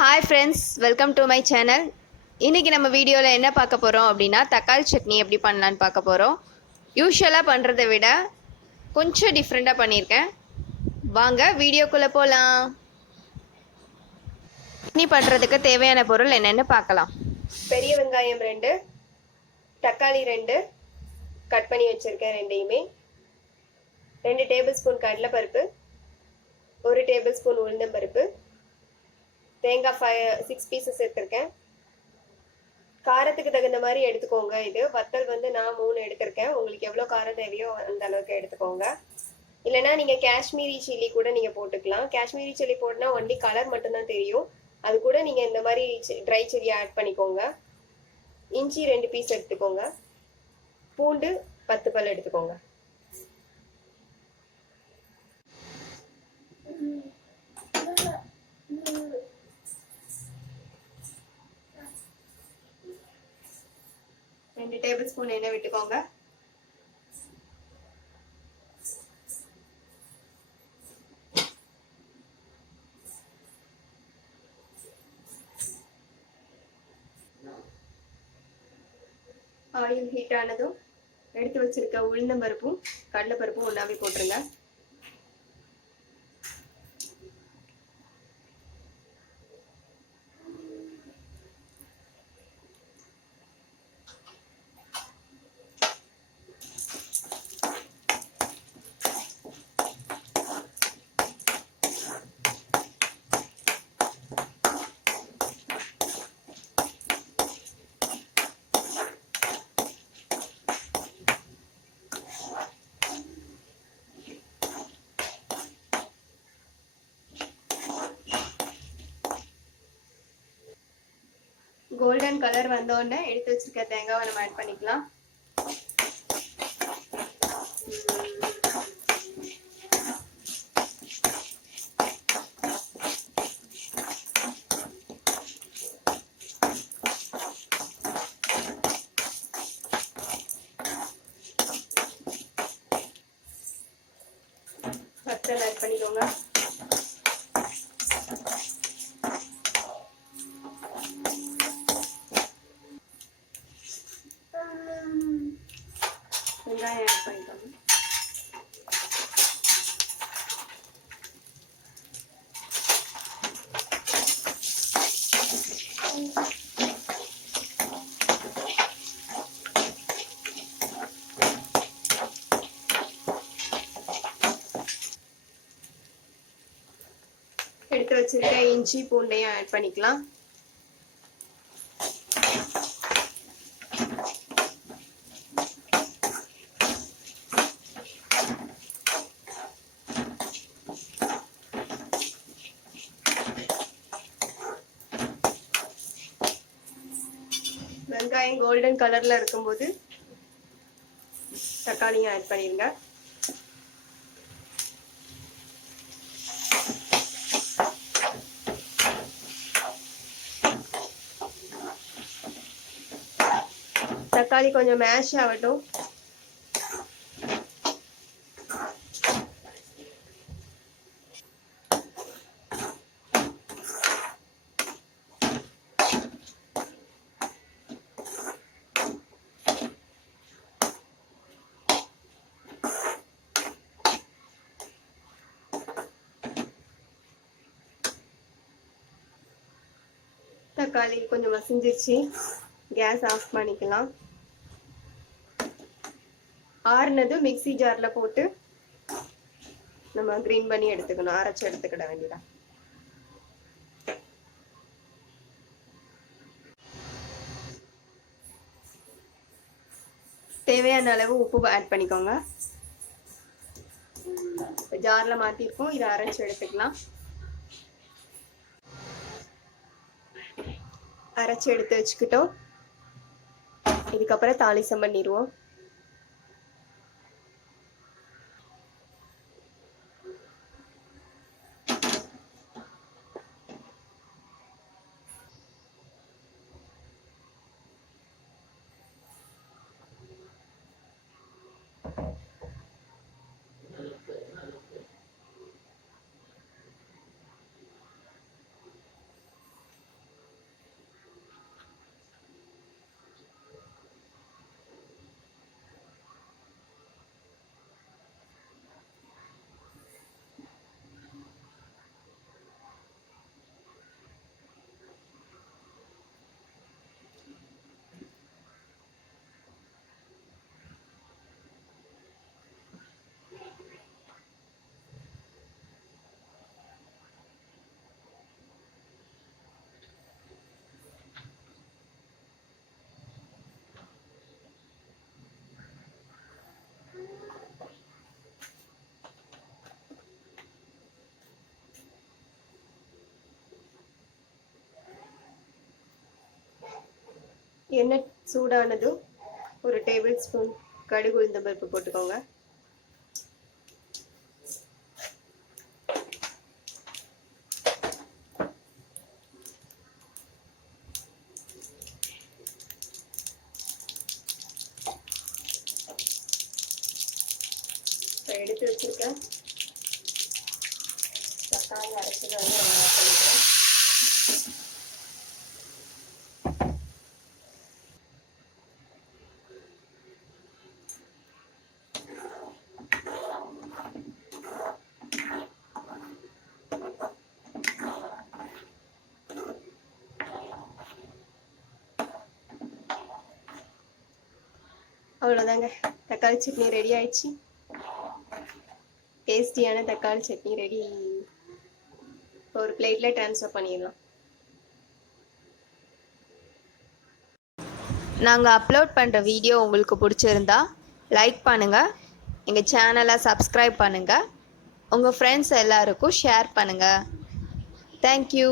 Hi friends, welcome to my channel. இன்னைக்கு நம்ம வீடியோல என்ன பார்க்க போறோம் அப்படினா தக்காளி சட்னி எப்படி பண்ணலாம்னு பார்க்க போறோம். யூசுவலா பண்றதை விட கொஞ்சம் டிஃபரெண்டா பண்ணிருக்கேன். வாங்க வீடியோக்குள்ள போலாம். சட்னி பண்றதுக்கு தேவையான பொருள் என்னன்னு பார்க்கலாம். பெரிய வெங்காயம் 2, தக்காளி 2 கட் பண்ணி வச்சிருக்கேன் ரெண்டையுமே. 2 டேபிள்ஸ்பூன் கடலை பருப்பு, 1 டேபிள்ஸ்பூன் உளுந்தம் பருப்பு, தேங்காய் 6 பீசஸ் எடுத்திருக்கேன். காரத்துக்கு தகுந்த மாதிரி எடுத்துக்கோங்க. இது வத்தல் வந்து நான் 3 எடுத்திருக்கேன். உங்களுக்கு எவ்வளோ காரம் தேவையோ அந்த அளவுக்கு எடுத்துக்கோங்க. இல்லைனா நீங்கள் காஷ்மீரி சில்லி கூட நீங்கள் போட்டுக்கலாம். காஷ்மீரி சில்லி போட்டுனா ஒன்லி கலர் மட்டும்தான் தெரியும். அது கூட நீங்கள் இந்த மாதிரி ட்ரை சில்லி ஆட் பண்ணிக்கோங்க. இஞ்சி 2 பீஸ் எடுத்துக்கோங்க. பூண்டு 10 பல் எடுத்துக்கோங்க. ரெண்டு டேபிள் ஸ்பூன் எண்ணெய் விட்டுக்கோங்க. ஆயில் ஹீட் ஆனதும் எடுத்து வச்சிருக்க உளுந்தம் பருப்பும் கடலை பருப்பும் ஒன்றாவே போட்டுருங்க. கோல்டன் கலர் வந்தோடனே எடுத்து வச்சிருக்க தேங்காவை நம்ம ஆட் பண்ணிக்கலாம். வத்தல் ஆட் பண்ணிக்கோங்க. வெங்காயம் ஆட் பண்ணிக்கோங்க. எடுத்து வச்சிருக்க இஞ்சி பூண்டையும் ஆட் பண்ணிக்கலாம். வெங்காயம் கோல்டன் கலர்ல இருக்கும்போது தக்காளியும் ஆட் பண்ணிருங்க. தக்காளி கொஞ்சம் மேஷ் ஆகட்டும். தக்காளி கொஞ்சம் மசிஞ்சிருச்சு. கேஸ் ஆஃப் பண்ணிக்கலாம். ஆறுனது மிக்ஸி ஜார்ல போட்டு நம்ம கிரீன் பண்ணி எடுத்துக்கணும். அரைச்சு எடுத்துக்கிட வேண்டியதா. தேவையான அளவு உப்பு ஆட் பண்ணிக்கோங்க. ஜார்ல மாத்திருக்கோம். இதை அரைச்சு எடுத்துக்கலாம். அரைச்சு எடுத்து வச்சுக்கிட்டோம். இதுக்கப்புறம் தாளிசம் பண்ணிடுவோம். எண்ணெய் சூடானதும் ஒரு டேபிள் ஸ்பூன் கடுகு உளுந்தம் பருப்பு போட்டுக்கோங்க. எடுத்து வச்சிருக்கேன் தக்காளி அரைச்சது வந்து பண்ணிக்கிறேன். அவ்வளோதாங்க, தக்காளி சட்னி ரெடி ஆயிடுச்சு. டேஸ்டியான தக்காளி சட்னி ரெடி. ஒரு பிளேட்ல ட்ரான்ஸ்ஃபர் பண்ணிடலாம். நாங்கள் அப்லோட் பண்ணுற வீடியோ உங்களுக்கு பிடிச்சிருந்தா லைக் பண்ணுங்கள், எங்கள் சேனலை சப்ஸ்கிரைப் பண்ணுங்கள், உங்கள் ஃப்ரெண்ட்ஸ் எல்லாருக்கும் ஷேர் பண்ணுங்கள். தேங்க்யூ.